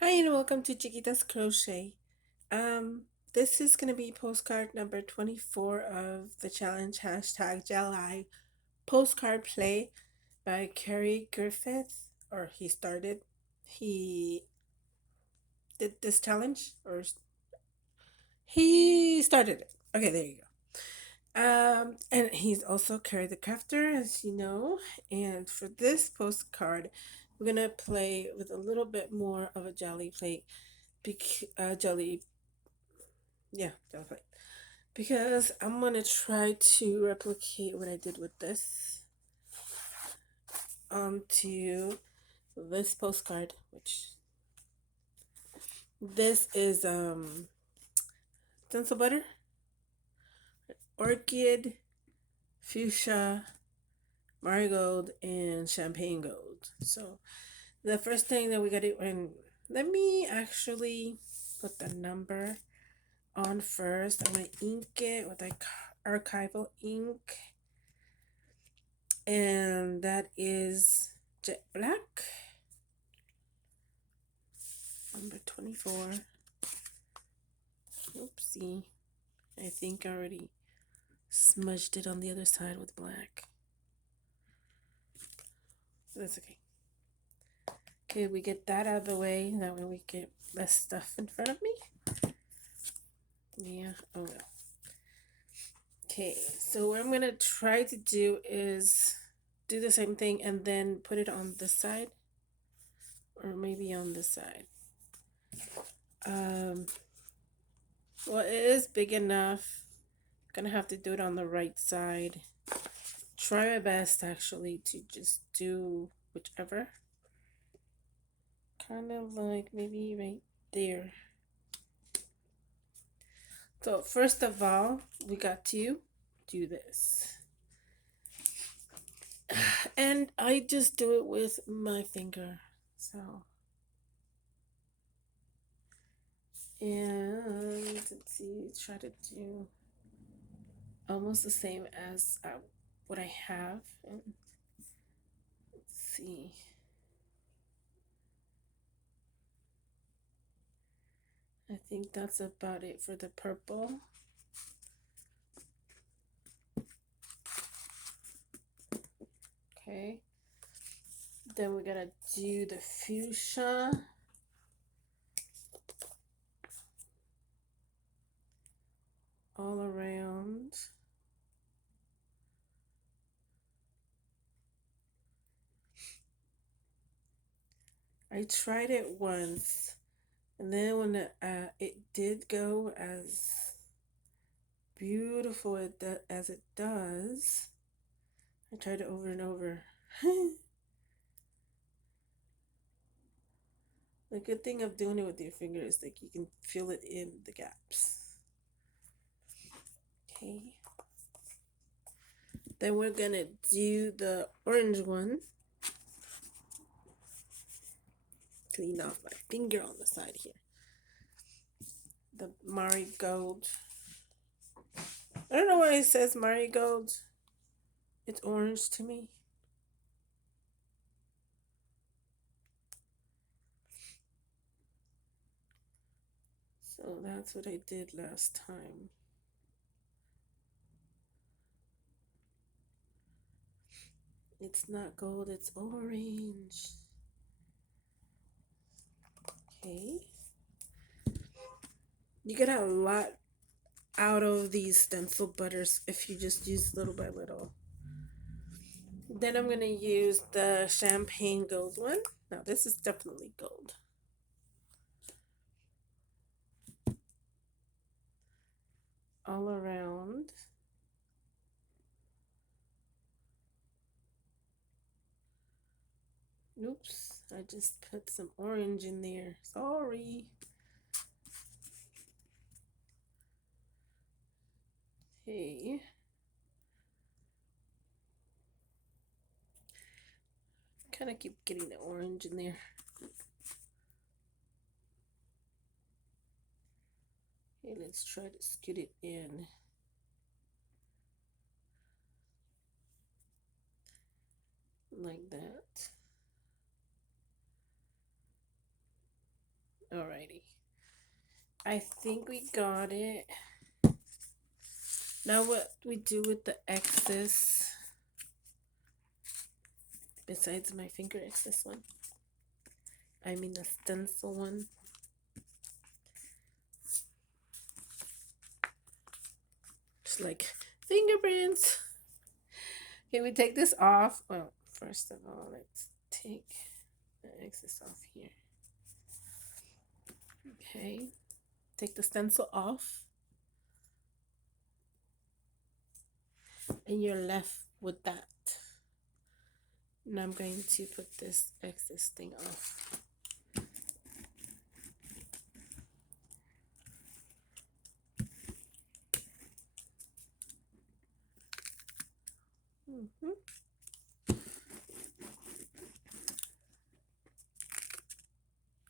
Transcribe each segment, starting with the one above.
Hi and welcome to Chiquita's Crochet. This is gonna be postcard number 24 of the challenge hashtag July postcard play by Kerry Griffith. Or he started. He did this challenge, or he started it. Okay, there you go. And he's also Carrie the Crafter, as you know. And for this postcard, we're gonna play with a little bit more of a jelly plate, jelly, yeah, jelly plate. Because I'm gonna try to replicate what I did with this onto this postcard, which this is stencil butter, orchid, fuchsia, marigold, and champagne gold. So the first thing that we gotta do, and let me actually put the number on first. I'm gonna ink it with like archival ink, and that is jet black. Number 24. Oopsie. I think I already smudged it on the other side with black. So that's okay. Okay, we get that out of the way. That way we get less stuff in front of me. Yeah, oh well. Okay, so what I'm gonna try to do is do the same thing and then put it on this side. Or maybe on this side. Um, well, it is big enough. Gonna have to do it on the right side. Try my best actually to just do whichever. Kind of like maybe right there. So first of all, we got to do this. And I just do it with my finger. So, and let's see, try to do almost the same as what I have. And let's see. I think that's about it for the purple. Okay. Then we're gonna do the fuchsia. All around. I tried it once, and then when it did go as beautiful as it does, I tried it over and over. The good thing of doing it with your finger is like you can feel it in the gaps. Okay. Then we're gonna do the orange one. Clean off my finger on the side here. The marigold. I don't know why it says marigold. It's orange to me. So that's what I did last time. It's not gold, it's orange. Okay. You get a lot out of these stencil butters if you just use little by little. Then I'm going to use the champagne gold one. Now this is definitely gold. All around. Oops, I just put some orange in there. Sorry. Okay. Kind of keep getting the orange in there. Okay, let's try to scoot it in. Like that. Alrighty. I think we got it. Now what we do with the excess, besides my finger excess one, I mean the stencil one. Just like fingerprints. Okay, we take this off. Well, first of all, let's take the excess off here. Okay, take the stencil off. And you're left with that. Now I'm going to put this excess thing off.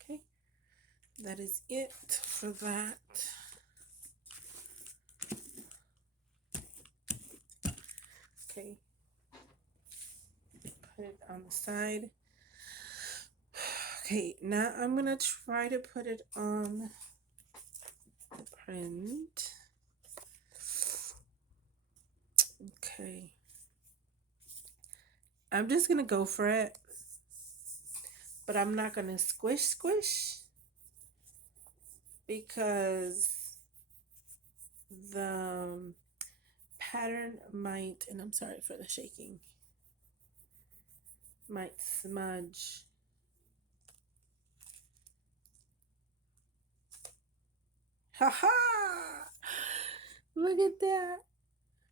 Okay, that is it for that. Okay, put it on the side. Okay, now I'm gonna try to put it on the print. Okay, I'm just gonna go for it, but I'm not gonna squish because the pattern might, and I'm sorry for the shaking, might smudge. Haha! Look at that.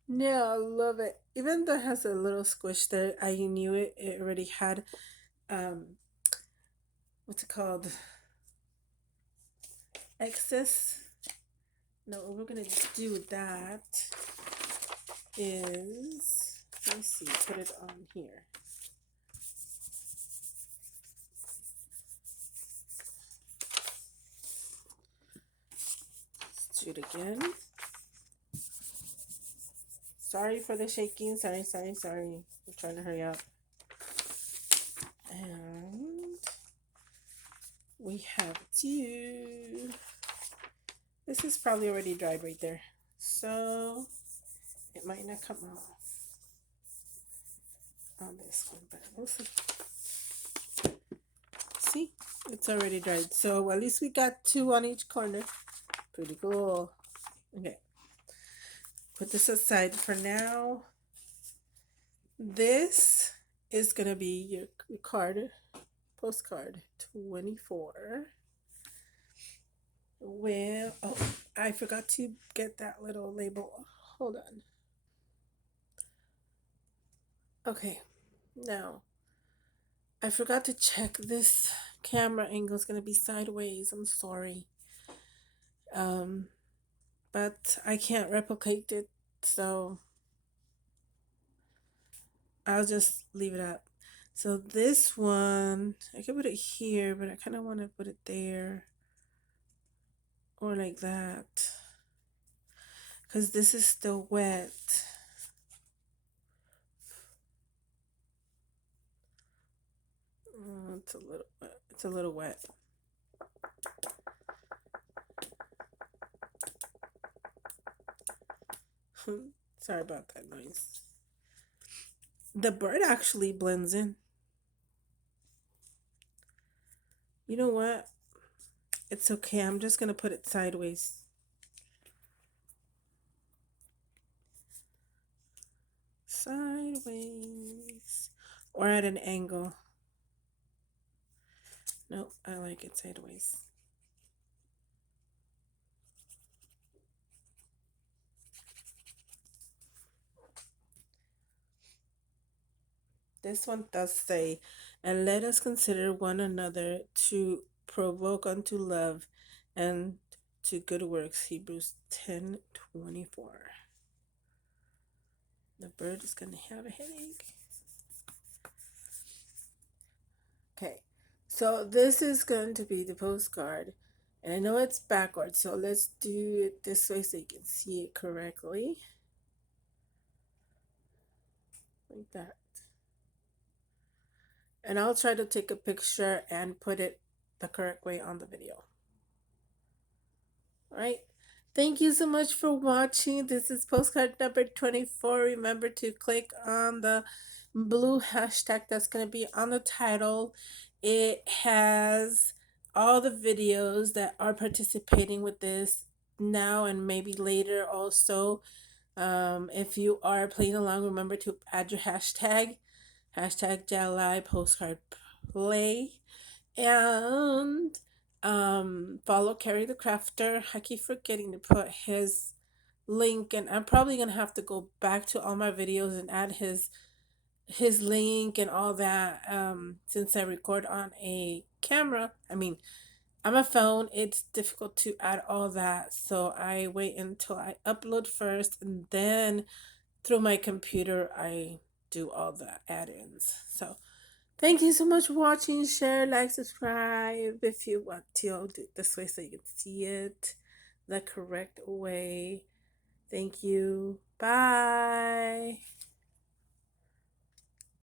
No, I love it. Even though it has a little squish there, I knew it. It already had, um, what's it called? Excess. No, what we're gonna do with that is, let me see, put it on here. Let's do it again. Sorry for the shaking. Sorry. I'm trying to hurry up. And we have to. This is probably already dried right there. So it might not come off on this one, but we'll see. See, it's already dried. So at least we got 2 on each corner. Pretty cool. Okay. Put this aside for now. This is gonna be your card, postcard 24. Well, oh, I forgot to get that little label. Hold on. Okay, now I forgot to check this camera angle is gonna be sideways. I'm sorry. Um, but I can't replicate it, so I'll just leave it up. So this one, I could put it here, but I kind of want to put it there or like that because this is still wet. It's a little wet. It's a little wet. Sorry about that noise. The bird actually blends in. You know what? It's okay. I'm just going to put it sideways. Sideways. Or at an angle. Nope, I like it sideways. This one does say, and let us consider one another to provoke unto love and to good works. Hebrews 10:24. The bird is going to have a headache. Okay, so this is going to be the postcard. And I know it's backwards, so let's do it this way so you can see it correctly. Like that. And I'll try to take a picture and put it the correct way on the video. All right. Thank you so much for watching. This is postcard number 24. Remember to click on the blue hashtag that's going to be on the title. It has all the videos that are participating with this now and maybe later also. If you are playing along, remember to add your hashtag Jalai postcard play, and follow Carrie the Crafter. I keep forgetting to put his link, and I'm probably gonna have to go back to all my videos and add his link and all that. Since I record on a camera, I mean on my phone, it's difficult to add all that. So I wait until I upload first, and then through my computer I do all the add-ins. So thank you so much for watching. Share, like, subscribe if you want to. I'll do it this way so you can see it the correct way. Thank you. Bye.